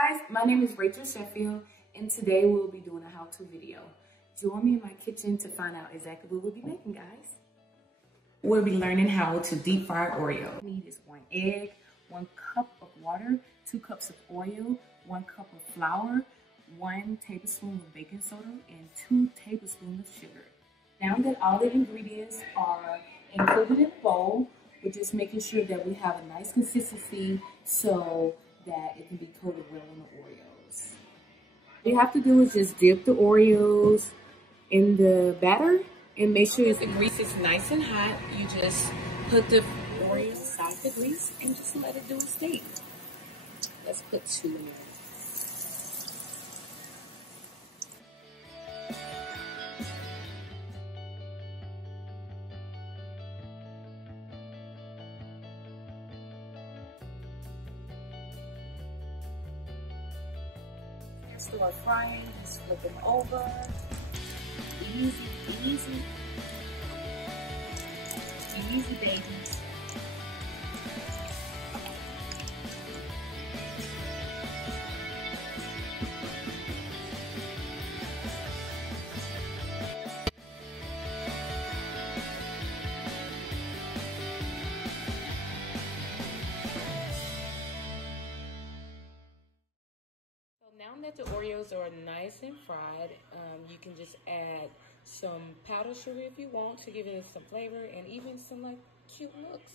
Guys, my name is Rachel Sheffield, and today we'll be doing a how-to video. Join me in my kitchen to find out exactly what we'll be making, guys. We'll be learning how to deep fry Oreo. What we need is 1 egg, 1 cup of water, 2 cups of oil, 1 cup of flour, 1 tablespoon of baking soda, and 2 tablespoons of sugar. Now that all the ingredients are included in a bowl, we're just making sure that we have a nice consistency so that it can be coated well in the Oreos. What you have to do is just dip the Oreos in the batter and make sure the grease is nice and hot. You just put the Oreos inside the grease and just let it do its thing. Let's put 2 in there. Start frying, just flip them over. Easy, easy. Easy, babies. Now that the Oreos are nice and fried, you can just add some powdered sugar if you want to give it some flavor and even some like cute looks.